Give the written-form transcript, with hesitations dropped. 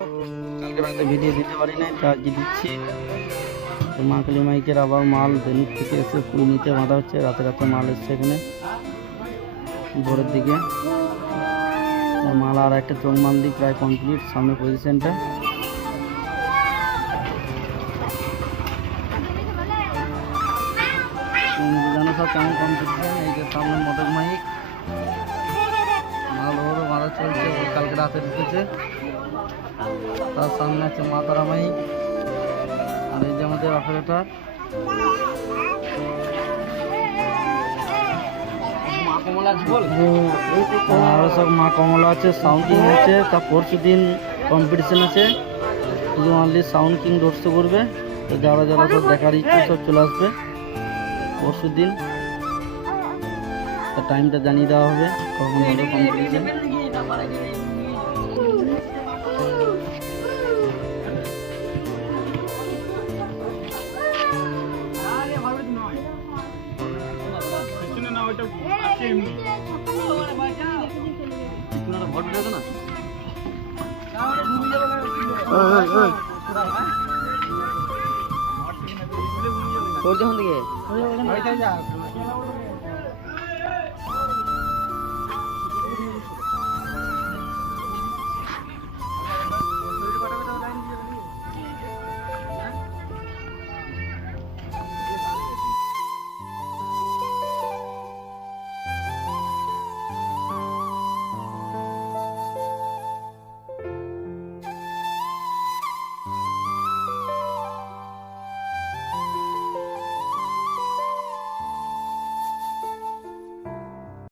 কালকে রাতে ভিডিও দিতে পারি নাই, তো আজকে দিচ্ছি। তো মা কালী মাইকের আবার মাল বেনুর থেকে এসে কুই নিতে বাঁধা হচ্ছে। রাতে রাতে মাল এসছে এখানে ভোরের দিকে। মাল আর একটা চোখ মান্দি প্রায় কমপ্লিট, সামনে পজিশনটা। জানো সব কেমন কম্পিটিশন। এই যে সামনে মদক মাইক, মাল ওরও মারা চলছে, কালকে রাতে ঢুকেছে। তার সামনে আছে মা তারা মাইক, আর এই যে আমাদের অপারেটর। আরো সব মা কমলা আছে, সাউন্ড কিং আছে। তার পরশু দিন কম্পিটিশন আছে, শুধু অনলি সাউন্ড কিং রোস্ট করবে। তো যারা যারা সব দেখার ইচ্ছে সব চলে আসবে পরশু দিন। তার টাইমটা জানিয়ে দেওয়া হবে কখন হবে কম্পিটিশন। তোর যখন থেকে